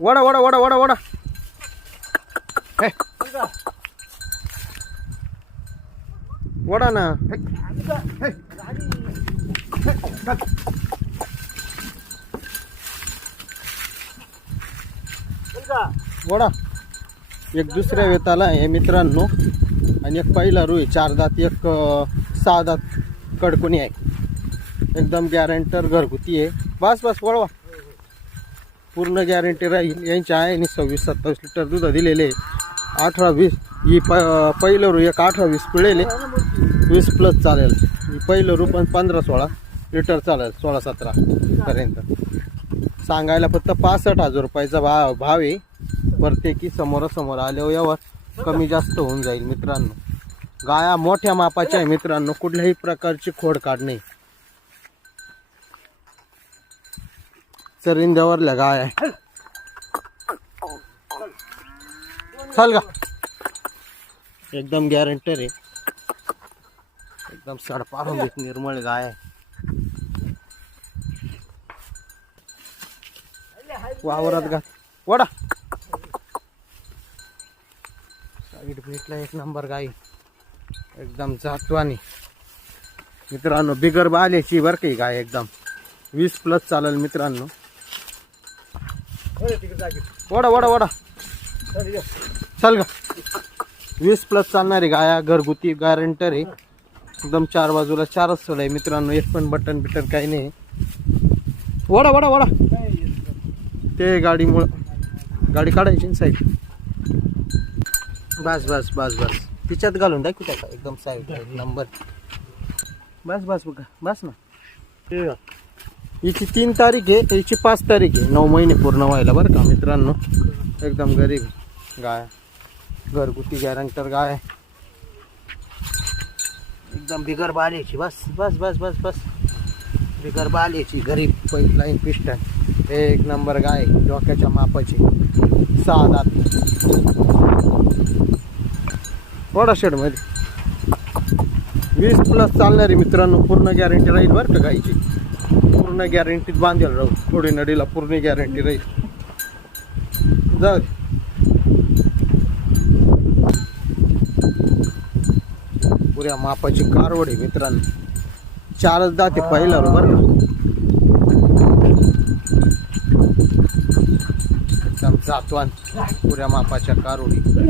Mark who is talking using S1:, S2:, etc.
S1: वडा वडा वडा वडा वडा. वडा ना. वडा. एक दुसऱ्या वेताला आहे मित्रांनो. आणि एक पहिला रुई चार दात एक सहा दात कडकुनी आहे. एकदम गॅरंटर घरगुती आहे. बस बस वळवा. पूर्ण गॅरंटी राहील. यांच्या आहे आणि सव्वीस सत्तावीस लिटर दूध दिलेले अठरा वीस ही प पहिलं रू एक अठरा वीस पिळेले. वीस प्लस चालेल. पहिलं रू पण पंधरा सोळा लिटर चालेल सोळा सतरा पर्यंत. सांगायला फक्त पासष्ट हजार रुपयाचा भाव भाव आहे. प्रत्येकी समोरासमोर आल्यावर यावर कमी जास्त होऊन जाईल मित्रांनो. गाया मोठ्या मापाच्या आहे मित्रांनो. कुठल्याही प्रकारची खोड काढणे चरिंद्यावर गाय आहे. चाल का एकदम गॅरंटर आहे. एकदम सडपारंगीत निर्मळ गाय आहे. वावरात गा. वडा. साईड भेटला एक नंबर गाई. एकदम जातवानी. मित्रांनो बिगर बाल्याची बरं काही गाय एकदम. वीस प्लस चालेल मित्रांनो. वडा वडा वडा. चल का वीस प्लस चालणारी गाया घरगुती गॅरंटर आहे. एकदम चार बाजूला चारच सोड आहे मित्रांनो. एक पण बटन बिटन काही नाही. वडा वडा वडा. ते गाडीमुळं. गाडी काढायची ना साईड बस बस बस बस. तिच्यात घालून टाकू त्याचा एकदम साईड नंबर बस बस बघा. बस ना. हिची तीन तारीख आहे हिची पाच तारीख आहे. नऊ महिने पूर्ण व्हायला बरं का मित्रांनो. एकदम गरीब गाय. घरगुती गॅरंटर गाय. एकदम बिगर बाल्याची बस बस बस बस बस. बिगर बाल्याची गरीब पैप लाईन पिस्टन. एक नंबर गाय डोक्याच्या मापाची. सहा दात वडा शेडमध्ये वीस प्लस चालणारी मित्रांनो पूर्ण गॅरंटी राहील बरं का गायची पूर्ण गॅरंटीत बांधेल राहू. थोडी नडीला पूर्ण गॅरंटी राहील. जाऊ पुऱ्या मापाची कारवड आहे मित्रांनो. चारच दाते पहिला बरं जातो आणि पुऱ्या मापाच्या कारवडी.